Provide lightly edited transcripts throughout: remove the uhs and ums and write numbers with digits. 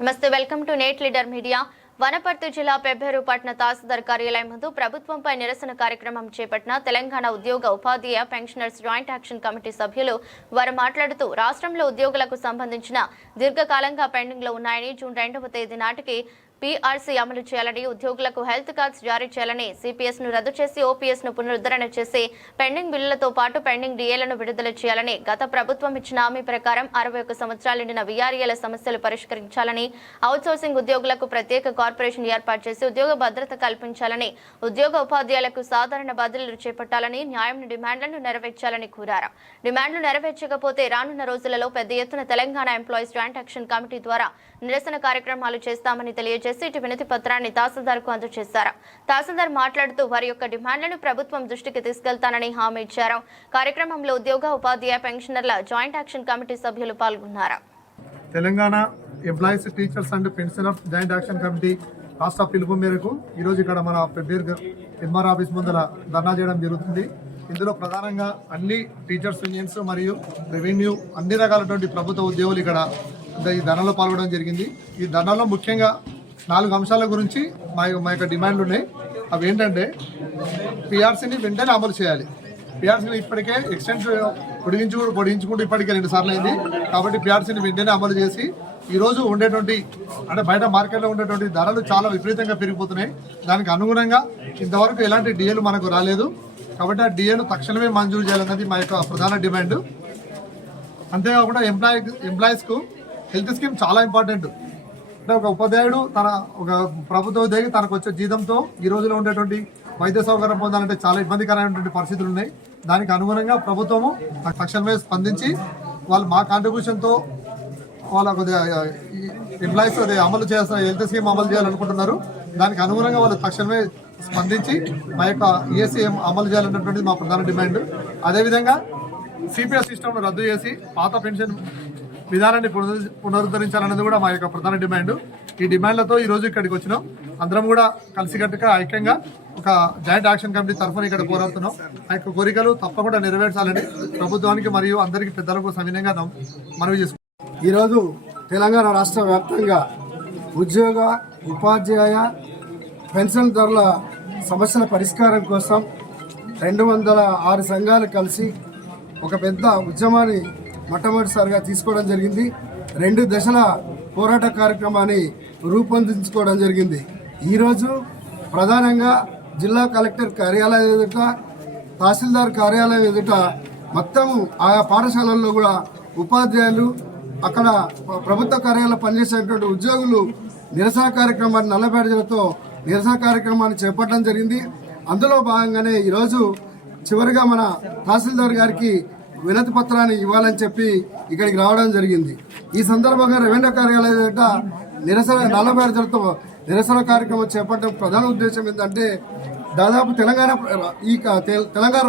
నమస్తే, welcome to Net Leader Media. Wanaparthy జిల్లా పెబ్బేరు పట్టణ తహసీల్దార్ కార్యాలయం ముందు ప్రభుత్వంపై నిరసన కార్యక్రమం చేపట్టిన తెలంగాణ ఉద్యోగ ఉపాధ్యాయ పెన్షనర్స్ జాయింట్ యాక్షన్ కమిటీ సభ్యులు వారు మాట్లాడుతూ రాష్ట్రంలో ఉద్యోగులకు సంబంధించిన దీర్ఘకాలంగా పెండింగ్ లో ఉన్నాయని జూన్ 2వ తేదీ నాటికి పీఆర్సీ అమలు చేయాలని, ఉద్యోగులకు హెల్త్ కార్డ్స్ జారీ చేయాలని, సిపిఎస్ ను రద్దు చేసి ఓపీఎస్ ను పునరుద్ధరణ చేసి పెండింగ్ బిల్లులతో పాటు పెండింగ్ డిఏలను విడుదల చేయాలని, గత ప్రభుత్వం ఇచ్చిన హామీ ప్రకారం 61 సంవత్సరాలు నిండిన వీఆర్ఏల సమస్యలు పరిష్కరించాలని, అవుట్సోర్సింగ్ ఉద్యోగులకు ప్రత్యేక కార్పొరేషన్ ఏర్పాటు చేసి ఉద్యోగ భద్రత కల్పించాలని, ఉద్యోగ ఉపాధ్యాయులకు సాధారణ బదిలీలు చేపట్టాలని, న్యాయం డిమాండ్లను నెరవేర్చాలని కోరారు. డిమాండ్లు నెరవేర్చకపోతే రానున్న రోజులలో పెద్ద ఎత్తున Telangana employees joint action committee ద్వారా నిరసన కార్యక్రమాలు చేస్తామని తెలియజేసి ఇటు వినతి పత్రాన్ని తహసీల్దార్కు అందజేశారు. తహసీల్దార్ మాట్లాడుతూ వారి యొక్క డిమాండ్లను ప్రభుత్వం దృష్టికి తీసుకెళ్తానని హామీ ఇచ్చారు. కార్యక్రమంలో ఉద్యోగ ఉపాధ్యాయ పెన్షనర్ల జాయింట్ యాక్షన్ కమిటీ సభ్యులు పాల్గొన్నారు. Telangana employees teachers and pensioners joint action committee రాష్ట్ర పిలుపు మేరకు ఈరోజు ఇక్కడ మన పెబ్బేరు ఎంఆర్ ఆఫీస్ ముందర ధర్నా చేయడం జరుగుతుంది. ఇందులో ప్రధానంగా అన్ని టీచర్స్ యూనియన్స్ మరియు రెవెన్యూ అన్ని రకాలటువంటి ప్రభుత్వ ఉద్యోగులు ఇక్కడ ఈ ధర్నాలో పాల్గొనడం జరిగింది. ఈ ధర్నాలో ముఖ్యంగా 4 అంశాల గురించి మా యొక్క డిమాండ్లు ఉన్నాయి. అవి ఏంటంటే పీఆర్సీని వెంటనే అమలు చేయాలి. పీఆర్సీని ఇప్పటికే ఎక్స్టెంట్ పొడిగించుకుంటూ ఇప్పటికే 2 సార్లు అయింది. కాబట్టి పీఆర్సీని వెంటనే అమలు చేసి ఈరోజు ఉండేటువంటి అంటే బయట మార్కెట్లో ఉండేటువంటి ధరలు చాలా విపరీతంగా పెరిగిపోతున్నాయి. దానికి అనుగుణంగా ఇంతవరకు ఎలాంటి డిఏలు మనకు రాలేదు. కాబట్టి ఆ డిఏలు తక్షణమే మంజూరు చేయాలన్నది మా యొక్క ప్రధాన డిమాండ్. అంతేకాకుండా ఎంప్లాయీస్కు హెల్త్ స్కీమ్ చాలా ఇంపార్టెంట్. అంటే ఒక ఉపాధ్యాయుడు ఒక ప్రభుత్వ ఉద్యోగి తనకు వచ్చే జీతంతో ఈ రోజులో ఉండేటువంటి వైద్య సౌకర్యం పొందాలంటే చాలా ఇబ్బందికరమైనటువంటి పరిస్థితులు ఉన్నాయి. దానికి అనుగుణంగా ప్రభుత్వము తక్షణమే స్పందించి వాళ్ళు మా కాంట్రిబ్యూషన్తో వాళ్ళ ఎంప్లాయీస్ అమలు చేస్తారు, హెల్త్ స్కీమ్ అమలు చేయాలనుకుంటున్నారు. దానికి అనుగుణంగా వాళ్ళు తక్షణమే స్పందించి మా యొక్క ఈఎస్సీ అమలు చేయాలన్నటువంటిది మా ప్రధాన డిమాండ్. అదేవిధంగా సిపిఎస్ సిస్టమ్ను రద్దు చేసి పాత పెన్షన్ విధానాన్ని పునరుద్ధరించాలన్నది కూడా మా యొక్క ప్రధాన డిమాండ్. ఈ డిమాండ్లతో ఈరోజు ఇక్కడికి వచ్చినాం. అందరం కూడా కలిసికట్టుగా ఐక్యంగా ఒక జాయింట్ యాక్షన్ కమిటీ తరఫున ఇక్కడ పోరాడుతున్నాం. ఆ యొక్క కోరికలు తప్పకుండా నెరవేర్చాలని ప్రభుత్వానికి మరియు అందరికీ పెద్దలకు సవినయంగా మనవి చేసుకుంటాం. ఈరోజు తెలంగాణ రాష్ట్ర వ్యాప్తంగా ఉద్యోగ ఉపాధ్యాయ పెన్షన్ ధరల సమస్యల పరిష్కారం కోసం 206 సంఘాలు కలిసి ఒక పెద్ద ఉద్యమాన్ని మొట్టమొదటిసారిగా తీసుకోవడం జరిగింది. 2 దశల పోరాట కార్యక్రమాన్ని రూపొందించుకోవడం జరిగింది. ఈరోజు ప్రధానంగా జిల్లా కలెక్టర్ కార్యాలయం ఎదుట, తహసీల్దార్ కార్యాలయం ఎదుట మొత్తం ఆయా పాఠశాలల్లో కూడా ఉపాధ్యాయులు, అక్కడ ప్రభుత్వ కార్యాలయంలో పనిచేసేటువంటి ఉద్యోగులు నిరసన కార్యక్రమాన్ని నల్లబెడజలతో నిరసన కార్యక్రమాన్ని చేపట్టడం జరిగింది. అందులో భాగంగానే ఈరోజు చివరిగా మన తహసీల్దార్ గారికి వినతి పత్రాన్ని ఇవ్వాలని చెప్పి ఇక్కడికి రావడం జరిగింది. ఈ సందర్భంగా రెవెన్యూ కార్యాలయం ఎదుట నిరసన నల్లబెడజలతో నిరసన కార్యక్రమం చేపట్టడం ప్రధాన ఉద్దేశం ఏంటంటే దాదాపు తెలంగాణ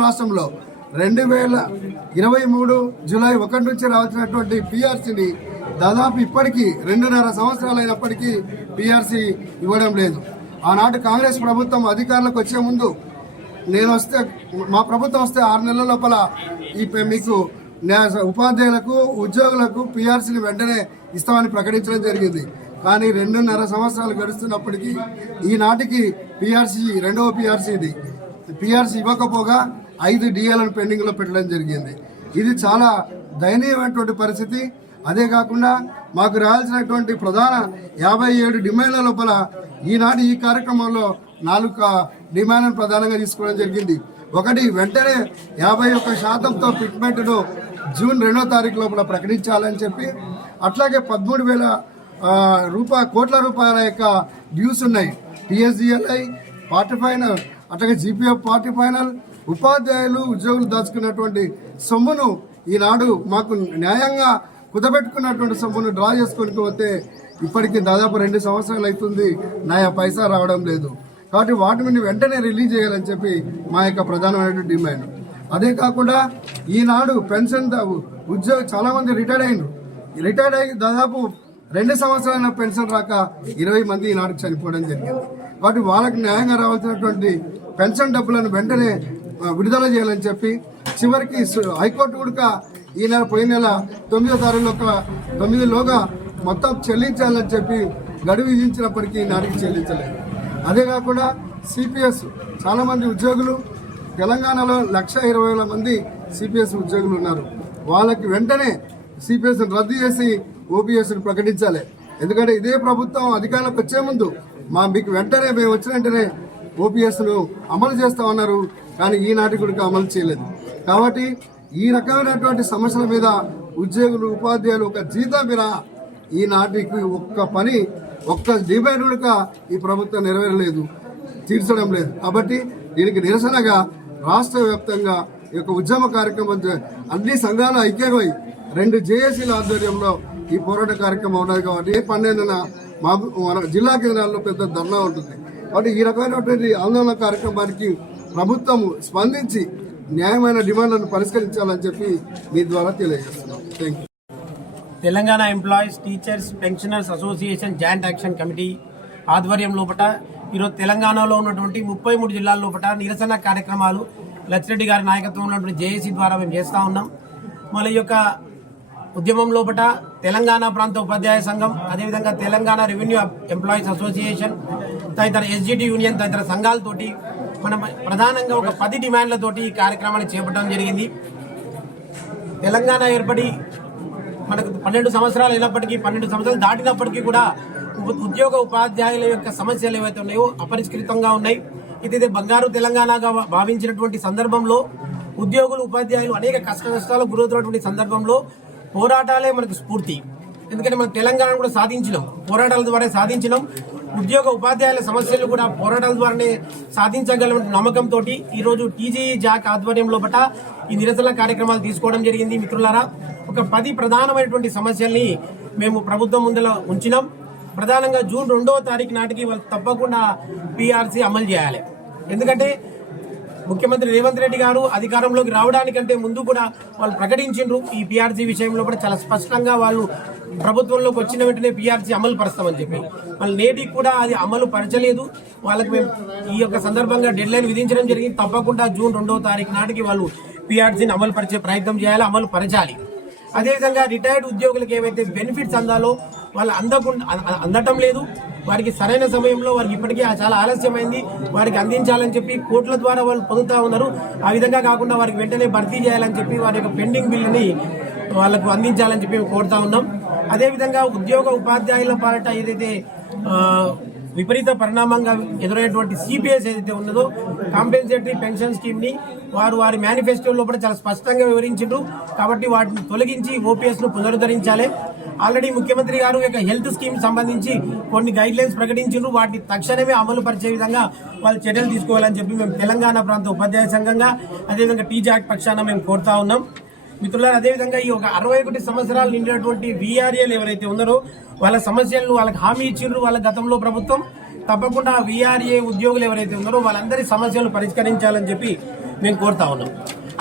రాష్ట్రంలో 2023 జూలై 1 నుంచి రావాల్సినటువంటి పీఆర్సీని దాదాపు ఇప్పటికీ 2.5 సంవత్సరాలు అయినప్పటికీ పీఆర్సీ ఇవ్వడం లేదు. ఆనాటి కాంగ్రెస్ ప్రభుత్వం అధికారులకు వచ్చే ముందు మా ప్రభుత్వం వస్తే 6 నెలల లోపల మీకు ఉపాధ్యాయులకు ఉద్యోగులకు పీఆర్సీని వెంటనే ఇస్తామని ప్రకటించడం జరిగింది. కానీ 2.5 సంవత్సరాలు గడుస్తున్నప్పటికీ ఈనాటికి పీఆర్సీ 2వ పీఆర్సీ ఇవ్వకపోగా 5 డిఏలను పెండింగ్లో పెట్టడం జరిగింది. ఇది చాలా దయనీయమైనటువంటి పరిస్థితి. అదే కాకుండా మాకు రావాల్సినటువంటి ప్రధాన 57 డిమాండ్ల లోపల ఈనాటి ఈ కార్యక్రమంలో 4 డిమాండ్లను ప్రధానంగా తీసుకోవడం జరిగింది. ఒకటి, వెంటనే 51% ఫిట్మెంట్ను జూన్ 2వ తారీఖు లోపల ప్రకటించాలని చెప్పి, అట్లాగే 13,000 కోట్ల రూపాయల యొక్క డ్యూస్ ఉన్నాయి. టీఎస్డిఎల్ఐ, పార్టీ ఫైనల్, అట్లాగే జీపీఎఫ్ పార్టీ ఫైనల్, ఉపాధ్యాయులు ఉద్యోగులు దాచుకున్నటువంటి సొమ్మును ఈనాడు మాకు న్యాయంగా కుదబెట్టుకున్నటువంటి సొమ్మును డ్రా చేసుకొని పోతే ఇప్పటికీ దాదాపు 2 సంవత్సరాలు అవుతుంది, నయా పైసా రావడం లేదు. కాబట్టి వాటిని వెంటనే రిలీజ్ చేయాలని చెప్పి మా యొక్క ప్రధానమైన డిమాండ్. అదే కాకుండా ఈనాడు పెన్షన్ ఉద్యోగి చాలా మంది రిటైర్డ్ అయ్యి దాదాపు 2 సంవత్సరాల పెన్షన్ రాక 20 మంది ఈనాడు చనిపోవడం జరిగింది. కాబట్టి వాళ్ళకి న్యాయంగా రావాల్సినటువంటి పెన్షన్ డబ్బులను వెంటనే విడుదల చేయాలని చెప్పి చివరికి హైకోర్టు కూడా పోయిన నెల 9వ తారీఖులోగా మొత్తం చెల్లించాలని చెప్పి గడువు విధించినప్పటికీ నాటికి చెల్లించలేదు. అదే కాకుండా సిపిఎస్ చాలామంది ఉద్యోగులు తెలంగాణలో 1,20,000 మంది సిపిఎస్ ఉద్యోగులు ఉన్నారు. వాళ్ళకి వెంటనే సిపిఎస్ రద్దు చేసి ఓపీఎస్ను ప్రకటించాలి. ఎందుకంటే ఇదే ప్రభుత్వం అధికారంలోకి వచ్చే ముందు మీకు వెంటనే మేము వచ్చిన వెంటనే ఓపీఎస్ను అమలు చేస్తామన్నారు. కానీ ఈనాటికి కూడా అమలు చేయలేదు. కాబట్టి ఈ రకమైనటువంటి సమస్యల మీద ఉద్యోగులు ఉపాధ్యాయులు ఒక జీతం మీద ఈనాటికి ఒక్క డిమాండ్ కూడా ఈ ప్రభుత్వం నెరవేరలేదు, తీర్చడం లేదు. కాబట్టి దీనికి నిరసనగా రాష్ట్ర వ్యాప్తంగా ఈ యొక్క ఉద్యమ కార్యక్రమం అన్ని సంఘాలు ఐక్యమై 2 జేఏసీల ఆధ్వర్యంలో ఈ పోరాట కార్యక్రమం ఉన్నది. కాబట్టి 12న మన జిల్లా కేంద్రాల్లో పెద్ద ధర్నా ఉంటుంది. కాబట్టి ఈ రకమైనటువంటి ఆందోళన కార్యక్రమానికి ప్రభుత్వం స్పందించి న్యాయమైన డిమాండ్లను పరిష్కరించాలని చెప్పి మీ ద్వారా తెలియజేస్తున్నాం. Thank you. Telangana employees teachers pensioners association joint action committee ఆధ్వర్యం లోపల ఈరోజు తెలంగాణలో ఉన్నటువంటి 33 జిల్లాల లోపల నిరసన కార్యక్రమాలు లచ్చిరెడ్డి గారి నాయకత్వంలో ఉన్నటువంటి జేఏసీ ద్వారా మేము చేస్తూ ఉన్నాం. మళ్ళీ ఈ యొక్క ఉద్యమం లోపల తెలంగాణ ప్రాంత ఉపాధ్యాయ సంఘం, అదేవిధంగా తెలంగాణ రెవెన్యూ ఎంప్లాయీస్ అసోసియేషన్, తదితర ఎస్జిటి యూనియన్ తదితర సంఘాలతోటి మనం ప్రధానంగా ఒక 10 డిమాండ్లతోటి ఈ కార్యక్రమాన్ని చేపట్టడం జరిగింది. తెలంగాణ ఏర్పడి మనకు 12 సంవత్సరాలు అయినప్పటికీ 12 సంవత్సరాలు దాటినప్పటికీ కూడా ఉద్యోగ ఉపాధ్యాయుల యొక్క సమస్యలు ఏవైతే ఉన్నాయో అపరిష్కృతంగా ఉన్నాయి. ఇది బంగారు తెలంగాణగా భావించినటువంటి సందర్భంలో ఉద్యోగులు ఉపాధ్యాయులు అనేక కష్టాలకు గురవుతున్నటువంటి సందర్భంలో పోరాటాలే మనకు స్ఫూర్తి. ఎందుకంటే మనం తెలంగాణ కూడా సాధించినాం, పోరాటాల ద్వారా సాధించినాం. ఉద్యోగ ఉపాధ్యాయుల సమస్యలు కూడా పోరాటాల ద్వారానే సాధించగల నమ్మకంతో ఈరోజు టీజీ జాక్ ఆధ్వర్యంలో ఈ నిరసన కార్యక్రమాలు తీసుకోవడం జరిగింది. మిత్రులారా, ఒక 10 ప్రధానమైనటువంటి సమస్యల్ని మేము ప్రభుత్వం ముందర ఉంచినాం. ప్రధానంగా జూన్ 2వ తారీఖు నాటికి వాళ్ళు తప్పకుండా పీఆర్సీ అమలు చేయాలి. ఎందుకంటే ముఖ్యమంత్రి రేవంత్ రెడ్డి గారు అధికారంలోకి రావడానికంటే ముందు కూడా వాళ్ళు ప్రకటించిండ్రు ఈ పీఆర్సీ విషయంలో కూడా చాలా స్పష్టంగా వాళ్ళు ప్రభుత్వంలోకి వచ్చిన వెంటనే పీఆర్సీ అమలు పరుస్తామని చెప్పి వాళ్ళు నేటికి కూడా అది అమలు పరచలేదు. వాళ్ళకి మేము ఈ యొక్క సందర్భంగా డెడ్ లైన్ విధించడం జరిగింది. తప్పకుండా జూన్ 2వ తారీఖు నాటికి వాళ్ళు పీఆర్సీని అమలు పరిచే ప్రయత్నం చేయాలి, అమలు పరచాలి. అదేవిధంగా రిటైర్డ్ ఉద్యోగులకు ఏవైతే బెనిఫిట్స్ అందాలో వాళ్ళు అందటం లేదు. వారికి సరైన సమయంలో వారికి ఇప్పటికే చాలా ఆలస్యమైంది, వారికి అందించాలని చెప్పి కోర్టుల ద్వారా వాళ్ళు పొందుతూ ఉన్నారు. ఆ విధంగా కాకుండా వారికి వెంటనే భర్తీ చేయాలని చెప్పి వారి యొక్క పెండింగ్ బిల్లుని వాళ్ళకు అందించాలని చెప్పి కోరుతా ఉన్నాం. అదేవిధంగా ఉద్యోగ ఉపాధ్యాయుల పాలట ఏదైతే విపరీత పరిణామంగా ఎదురైనటువంటి సిపిఎస్ ఏదైతే ఉన్నదో కాంపెన్సేటరీ పెన్షన్ స్కీమ్ ని వారి మేనిఫెస్టోలో కూడా చాలా స్పష్టంగా వివరించారు. కాబట్టి వాటిని తొలగించి ఓపీఎస్ ను పునరుద్ధరించాలి. ఆల్రెడీ ముఖ్యమంత్రి గారు యొక్క హెల్త్ స్కీమ్ సంబంధించి కొన్ని గైడ్ లైన్స్ ప్రకటించారు. వాటిని తక్షణమే అమలు పరిచే విధంగా వాళ్ళు చర్యలు తీసుకోవాలని చెప్పి మేము తెలంగాణ ప్రాంత ఉపాధ్యాయ సంఘంగా అదేవిధంగా టీజాక్ పక్షాన మేము కోరుతా ఉన్నాం. మిత్రులారా, అదేవిధంగా ఈ ఒక 61 సంవత్సరాలు నిండినటువంటి వీఆర్ఏలు ఎవరైతే ఉన్నారో వాళ్ళ సమస్యలను వాళ్ళకి హామీ ఇచ్చిండ్రు వాళ్ళ గతంలో ప్రభుత్వం. తప్పకుండా వీఆర్ఏ ఉద్యోగులు ఎవరైతే ఉన్నారో వాళ్ళందరి సమస్యలను పరిష్కరించాలని చెప్పి మేము కోరుతా ఉన్నాం.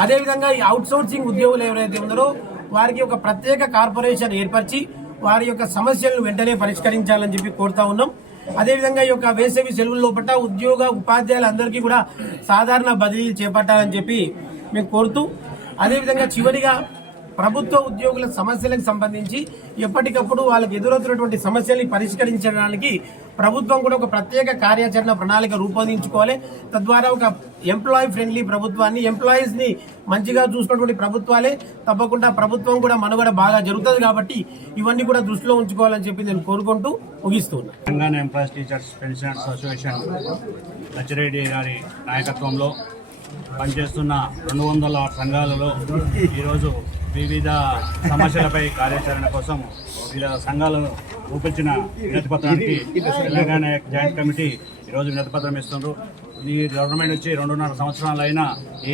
అదేవిధంగా ఈ అవుట్ సోర్సింగ్ ఉద్యోగులు ఎవరైతే ఉన్నారో వారికి ఒక ప్రత్యేక కార్పొరేషన్ ఏర్పరిచి వారి యొక్క సమస్యలను వెంటనే పరిష్కరించాలని చెప్పి కోరుతా ఉన్నాం. అదేవిధంగా ఈ యొక్క వేసవి సెలవుల లోపల ఉద్యోగ ఉపాధ్యాయులందరికీ కూడా సాధారణ బదిలీలు చేపట్టాలని చెప్పి మేము కోరుతూ, అదేవిధంగా చివరిగా ప్రభుత్వ ఉద్యోగుల సమస్యలకు సంబంధించి ఎప్పటికప్పుడు వాళ్ళకి ఎదురవుతున్నటువంటి సమస్యల్ని పరిష్కరించడానికి ప్రభుత్వం కూడా ఒక ప్రత్యేక కార్యాచరణ ప్రణాళిక రూపొందించుకోవాలి. తద్వారా ఒక ఎంప్లాయీ ఫ్రెండ్లీ ప్రభుత్వాన్ని, ఎంప్లాయీస్ ని మంచిగా చూసుకున్నటువంటి ప్రభుత్వాలే తప్పకుండా ప్రభుత్వం కూడా మనుగడ బాగా జరుగుతుంది. కాబట్టి ఇవన్నీ కూడా దృష్టిలో ఉంచుకోవాలని చెప్పి నేను కోరుకుంటూ ముగిస్తున్నాను. Telangana employees teachers pensioners association Lachireddy గారి నాయకత్వంలో పనిచేస్తున్న 200 సంఘాలలో ఈరోజు వివిధ సమస్యలపై కార్యాచరణ కోసం వివిధ సంఘాలు రూపొందించిన వినతిపత్రానికి తెలంగాణ జాయింట్ కమిటీ ఈరోజు వినతిపత్రం ఇస్తున్నారు. ఈ గవర్నమెంట్ వచ్చి 2.5 సంవత్సరాలు అయినా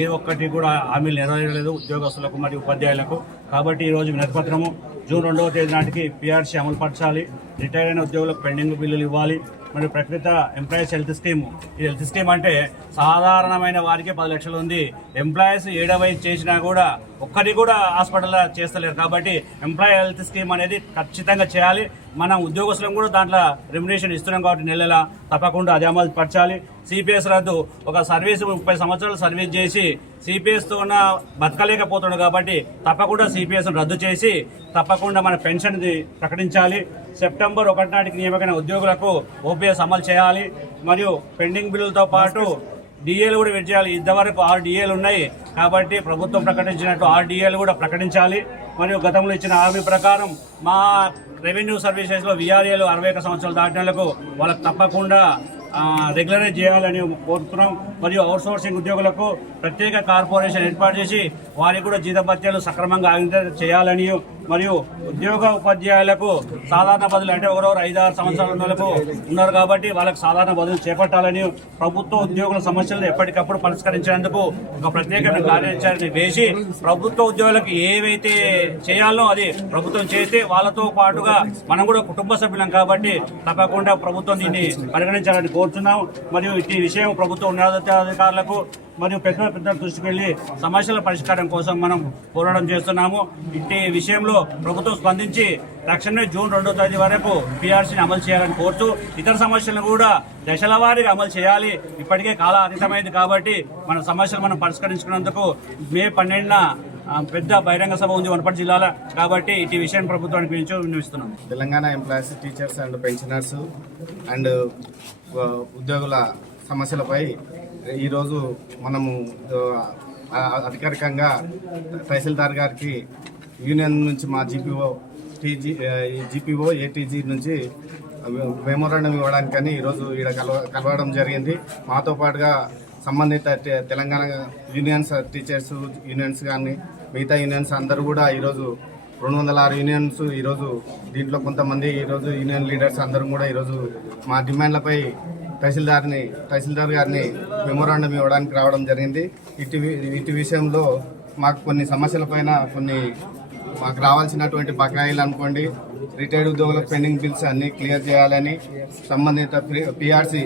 ఏ ఒక్కటి కూడా హామీలు నెరవేరలేదు ఉద్యోగస్తులకు మరియు ఉపాధ్యాయులకు. కాబట్టి ఈరోజు వినతిపత్రము జూన్ 2వ తేదీ నాటికి పీఆర్సీ అమలు పరచాలి, రిటైర్ అయిన ఉద్యోగులకు పెండింగ్ బిల్లులు ఇవ్వాలి, మరియు ప్రకృత ఎంప్లాయీస్ హెల్త్ స్కీమ్. ఈ హెల్త్ స్కీమ్ అంటే సాధారణమైన వారికే 10 లక్షలు ఉంది. ఎంప్లాయీస్ 7వ వయసు చేసినా కూడా ఒక్కటి కూడా హాస్పిటల్లో చేస్తలేరు. కాబట్టి ఎంప్లాయీ హెల్త్ స్కీమ్ అనేది ఖచ్చితంగా చేయాలి. మనం ఉద్యోగస్తులను కూడా దాంట్లో రెమ్యునరేషన్ ఇస్తున్నాం కాబట్టి నెలలా తప్పకుండా అది అమలు పరచాలి. సిపిఎస్ రద్దు, ఒక సర్వీస్ 30 సంవత్సరాలు సర్వీస్ చేసి సిపిఎస్తో ఉన్న బతకలేకపోతున్నాడు కాబట్టి తప్పకుండా సిపిఎస్ రద్దు చేసి తప్పకుండా మన పెన్షన్ ప్రకటించాలి. సెప్టెంబర్ 1 నాటికి నియమికమైన ఉద్యోగులకు ఓపీఎస్ అమలు చేయాలి. మరియు పెండింగ్ బిల్లులతో పాటు డిఏలు కూడా చేయాలి. ఇంతవరకు 6 డిఏలు ఉన్నాయి కాబట్టి ప్రభుత్వం ప్రకటించినట్టు 6 డిఏలు కూడా ప్రకటించాలి. మరియు గతంలో ఇచ్చిన హామీ ప్రకారం మా రెవెన్యూ సర్వీసెస్లో విఆర్ఏలు 61 సంవత్సరాలు దాటినందుకు వాళ్ళకు తప్పకుండా రెగ్యులరైజ్ చేయాలని కోరుతున్నాం. మరియు అవుట్సోర్సింగ్ ఉద్యోగులకు ప్రత్యేక కార్పొరేషన్ ఏర్పాటు చేసి వారికి కూడా జీతభత్యాలు సక్రమంగా చేయాలని, మరియు ఉపాధ్యాయులకు సాధారణ బదులు అంటే ఒకరొకరు 5-6 సంవత్సరాల వాళ్ళకు ఉన్నారు కాబట్టి వాళ్ళకు సాధారణ బదులు చేపట్టాలని, ప్రభుత్వ ఉద్యోగుల సమస్యలను ఎప్పటికప్పుడు పరిష్కరించేందుకు ఒక ప్రత్యేకమైన కార్యాచరణ వేసి ప్రభుత్వ ఉద్యోగులకు ఏవైతే చేయాలో అది ప్రభుత్వం చేస్తే వాళ్ళతో పాటుగా మనం కూడా కుటుంబ సభ్యులం కాబట్టి తప్పకుండా ప్రభుత్వం దీన్ని పరిగణించాలని కోరుతున్నాం. మరియు ఈ విషయం ప్రభుత్వ ఉన్నతాధికారులకు మరియు పెద్ద దృష్టికి వెళ్లి సమస్యల పరిష్కారం కోసం మనం పోరాటం చేస్తున్నాము. ఇట్టి విషయంలో ప్రభుత్వం స్పందించి తక్షణమే జూన్ 2వ తేదీ వరకు పీఆర్సీని అమలు చేయాలని కోరుతూ ఇతర సమస్యలను కూడా దశల వారీగా అమలు చేయాలి. ఇప్పటికే కాల అతీతమైంది కాబట్టి మన సమస్యలు మనం పరిష్కరించుకున్నందుకు మే 12న పెద్ద బహిరంగ సభ ఉంది వనపర్తి జిల్లాలో కాబట్టి ఈ విషయం ప్రభుత్వానికి వినియోగిస్తున్నాం. Telangana employees, teachers and pensioners and ఉద్యోగుల సమస్యలపై ఈరోజు మనము అధికారికంగా తహసీల్దార్ గారికి యూనియన్ నుంచి మా జీపీఓ ఏటీజీ నుంచి మెమోరాండం ఇవ్వడానికని ఈరోజు ఇక్కడ కలవడం జరిగింది. మాతో పాటుగా సంబంధిత తెలంగాణ యూనియన్స్, టీచర్స్ యూనియన్స్ కానీ మిగతా యూనియన్స్ అందరూ కూడా ఈరోజు 206 యూనియన్స్ ఈరోజు దీంట్లో కొంతమంది ఈరోజు యూనియన్ లీడర్స్ అందరం కూడా ఈరోజు మా డిమాండ్లపై తహసీల్దార్ గారిని మెమోరాండం ఇవ్వడానికి రావడం జరిగింది. ఇటు విషయంలో మాకు కొన్ని సమస్యలపైన మాకు రావాల్సినటువంటి బకాయిలు అనుకోండి, రిటైర్డ్ ఉద్యోగులకు పెండింగ్ బిల్స్ అన్ని క్లియర్ చేయాలని, సంబంధిత పీఆర్సీ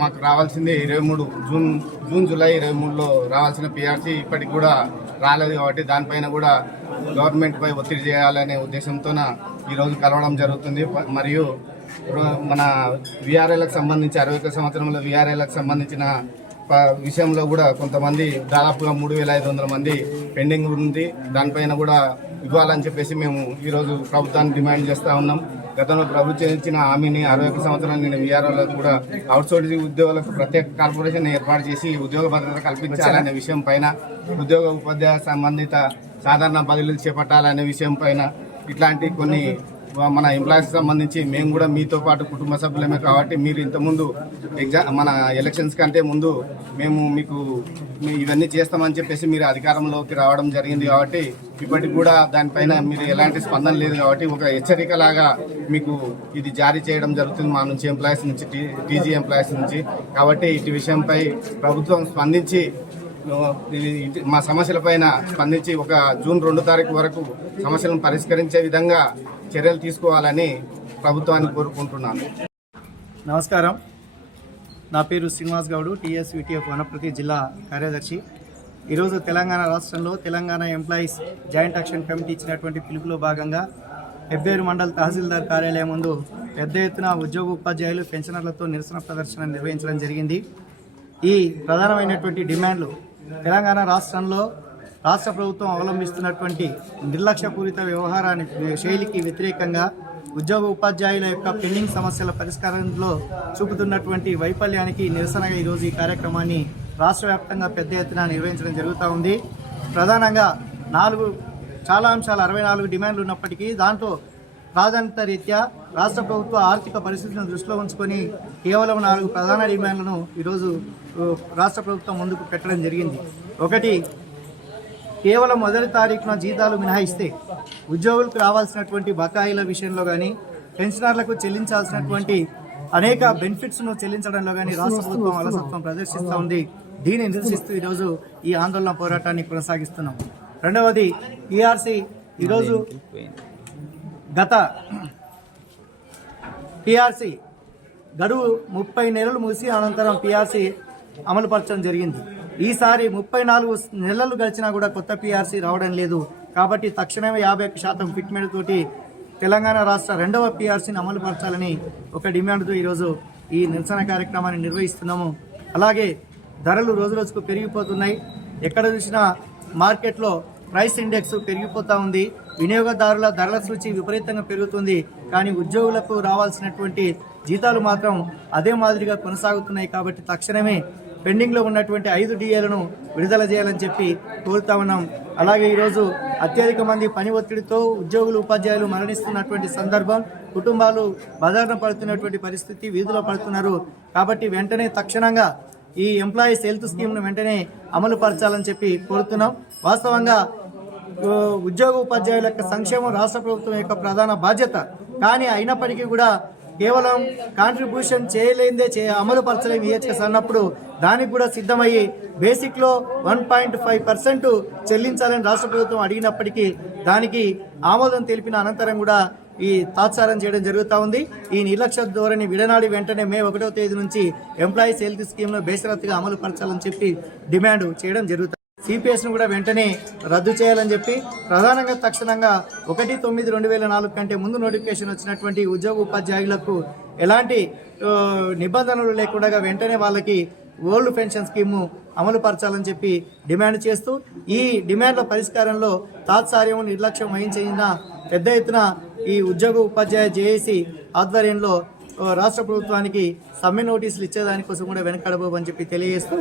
మాకు రావాల్సింది 23 జూన్ జూలై 23లో రావాల్సిన పీఆర్సీ ఇప్పటికి కూడా రాలేదు కాబట్టి దానిపైన కూడా గవర్నమెంట్ పై ఒత్తిడి చేయాలనే ఉద్దేశంతోన ఈరోజు కలవడం జరుగుతుంది. మరియు మన విఆర్ఏలకు సంబంధించి 61 సంవత్సరంలో విఆర్ఏలకు సంబంధించిన విషయంలో కూడా కొంతమంది దాదాపుగా 3500 మంది పెండింగ్ ఉంది. దానిపైన కూడా ఇవ్వాలని చెప్పేసి మేము ఈరోజు ప్రభుత్వాన్ని డిమాండ్ చేస్తూ ఉన్నాం. గతంలో ప్రభుత్వం ఇచ్చిన హామీని 61 సంవత్సరాలు నిన్న విఆర్ఓలకు కూడా అవుట్సోర్సింగ్ ఉద్యోగులకు ప్రత్యేక కార్పొరేషన్ ఏర్పాటు చేసి ఉద్యోగ భద్రత కల్పించాలనే విషయం పైన, ఉపాధ్యాయ సంబంధిత సాధారణ బదిలీలు చేపట్టాలనే విషయం పైన ఇట్లాంటి కొన్ని మన ఎంప్లాయీస్ సంబంధించి మేము కూడా మీతో పాటు కుటుంబ సభ్యులమే కాబట్టి మీరు ఇంతకుముందు మన ఎలక్షన్స్ కంటే ముందు మేము మీకు ఇవన్నీ చేస్తామని చెప్పేసి మీరు అధికారంలోకి రావడం జరిగింది కాబట్టి ఇప్పటికి కూడా దానిపైన మీరు ఎలాంటి స్పందన లేదు కాబట్టి ఒక హెచ్చరికలాగా మీకు ఇది జారీ చేయడం జరుగుతుంది మా నుంచి ఎంప్లాయీస్ నుంచి, టీజీ ఎంప్లాయీస్ నుంచి. కాబట్టి ఇటు విషయంపై ప్రభుత్వం స్పందించి మా సమస్యలపైన స్పందించి ఒక జూన్ 2వ తారీఖు వరకు సమస్యలను పరిష్కరించే విధంగా చర్యలు తీసుకోవాలని ప్రభుత్వాన్ని కోరుకుంటున్నాను. నమస్కారం, నా పేరు శ్రీనివాస్ గౌడ్, టీఎస్విటిఎఫ్ వనపర్తి జిల్లా కార్యదర్శి. ఈరోజు తెలంగాణ రాష్ట్రంలో Telangana employees joint action committee ఇచ్చినటువంటి పిలుపులో భాగంగా పెబ్బేరు మండల్ తహసీల్దార్ కార్యాలయం ముందు పెద్ద ఎత్తున ఉపాధ్యాయులు పెన్షనర్లతో నిరసన ప్రదర్శన నిర్వహించడం జరిగింది. ఈ ప్రధానమైనటువంటి డిమాండ్లు తెలంగాణ రాష్ట్రంలో రాష్ట్ర ప్రభుత్వం అవలంబిస్తున్నటువంటి నిర్లక్ష్యపూరిత శైలికి వ్యతిరేకంగా ఉపాధ్యాయుల యొక్క పెండింగ్ సమస్యల పరిష్కారంలో చూపుతున్నటువంటి వైఫల్యానికి నిరసనగా ఈరోజు ఈ కార్యక్రమాన్ని రాష్ట్ర వ్యాప్తంగా పెద్ద ఎత్తున నిర్వహించడం జరుగుతూ ఉంది. ప్రధానంగా చాలా అంశాలు 64 డిమాండ్లు ఉన్నప్పటికీ దాంట్లో ప్రాధాన్యత రీత్యా రాష్ట్ర ప్రభుత్వ ఆర్థిక పరిస్థితులను దృష్టిలో ఉంచుకొని కేవలం 4 ప్రధాన డిమాండ్లను ఈరోజు రాష్ట్ర ప్రభుత్వం ముందుకు పెట్టడం జరిగింది. ఒకటి, కేవలం 1వ తారీఖున జీతాలు మినహాయిస్తే ఉద్యోగులకు రావాల్సినటువంటి బకాయిల విషయంలో కానీ, పెన్షనర్లకు చెల్లించాల్సినటువంటి అనేక బెనిఫిట్స్ను చెల్లించడంలో కానీ రాష్ట్ర ప్రభుత్వం అలసత్వం ప్రదర్శిస్తూ ఉంది. దీన్ని నిరసిస్తూ ఈరోజు ఈ ఆందోళన పోరాటాన్ని కొనసాగిస్తున్నాం. రెండవది, పీఆర్సీ ఈరోజు గత పీఆర్సీ గడువు 30 నెలలు ముగిసి అనంతరం పీఆర్సీ అమలుపరచడం జరిగింది. ఈసారి 34 నెలలు గడిచినా కూడా కొత్త పీఆర్సీ రావడం లేదు. కాబట్టి తక్షణమే 51% ఫిట్మెంట్ తోటి తెలంగాణ రాష్ట్ర 2వ పీఆర్సీని అమలుపరచాలని ఒక డిమాండ్తో ఈరోజు ఈ నిరసన కార్యక్రమాన్ని నిర్వహిస్తున్నాము. అలాగే ధరలు రోజురోజుకు పెరిగిపోతున్నాయి. ఎక్కడ చూసినా మార్కెట్లో ప్రైస్ ఇండెక్స్ పెరిగిపోతూ ఉంది. వినియోగదారుల ధరల సూచి విపరీతంగా పెరుగుతుంది. కానీ ఉద్యోగులకు రావాల్సినటువంటి జీతాలు మాత్రం అదే మాదిరిగా కొనసాగుతున్నాయి. కాబట్టి తక్షణమే పెండింగ్లో ఉన్నటువంటి 5 డిఏలను విడుదల చేయాలని చెప్పి కోరుతా ఉన్నాం. అలాగే ఈరోజు అత్యధిక మంది పని ఒత్తిడితో ఉద్యోగులు ఉపాధ్యాయులు మరణిస్తున్నటువంటి సందర్భం, కుటుంబాలు బజారున పడుతున్నటువంటి పరిస్థితి, వీధిలో పడుతున్నారు. కాబట్టి వెంటనే తక్షణంగా ఈ ఎంప్లాయీస్ హెల్త్ స్కీమ్ను వెంటనే అమలు పరచాలని చెప్పి కోరుతున్నాం. వాస్తవంగా ఉద్యోగ ఉపాధ్యాయుల యొక్క సంక్షేమం రాష్ట్ర ప్రభుత్వం యొక్క ప్రధాన బాధ్యత. కానీ అయినప్పటికీ కూడా కేవలం కాంట్రిబ్యూషన్ చేయలేదే అమలు పరచలేని ఈహెచ్ఎస్ అన్నప్పుడు దానికి కూడా సిద్ధమయ్యి బేసిక్లో 1.5% చెల్లించాలని రాష్ట్ర ప్రభుత్వం అడిగినప్పటికీ దానికి ఆమోదం తెలిపిన అనంతరం కూడా ఈ తాత్సారం చేయడం జరుగుతూ ఉంది. ఈ నిర్లక్ష్య ధోరణి విడనాడి వెంటనే మే 1వ తేదీ నుంచి ఎంప్లాయీస్ హెల్త్ స్కీమ్ను బేషరతుగా అమలు పరచాలని చెప్పి డిమాండ్ చేయడం జరుగుతుంది. సిపిఎస్ను కూడా వెంటనే రద్దు చేయాలని చెప్పి ప్రధానంగా తక్షణంగా 1/9/2004 కంటే ముందు నోటిఫికేషన్ వచ్చినటువంటి ఉద్యోగ ఉపాధ్యాయులకు ఎలాంటి నిబంధనలు లేకుండా వెంటనే వాళ్ళకి ఓల్డ్ పెన్షన్ స్కీమ్ అమలు పరచాలని చెప్పి డిమాండ్ చేస్తూ ఈ డిమాండ్ల పరిష్కారంలో తాత్సార్యం నిర్లక్ష్యం వహించిన పెద్ద ఎత్తున ఈ ఉద్యోగ ఉపాధ్యాయ జేఏసీ ఆధ్వర్యంలో రాష్ట్ర ప్రభుత్వానికి సమ్మె నోటీసులు ఇచ్చేదానికోసం కూడా వెనకడబోమని చెప్పి తెలియజేస్తూ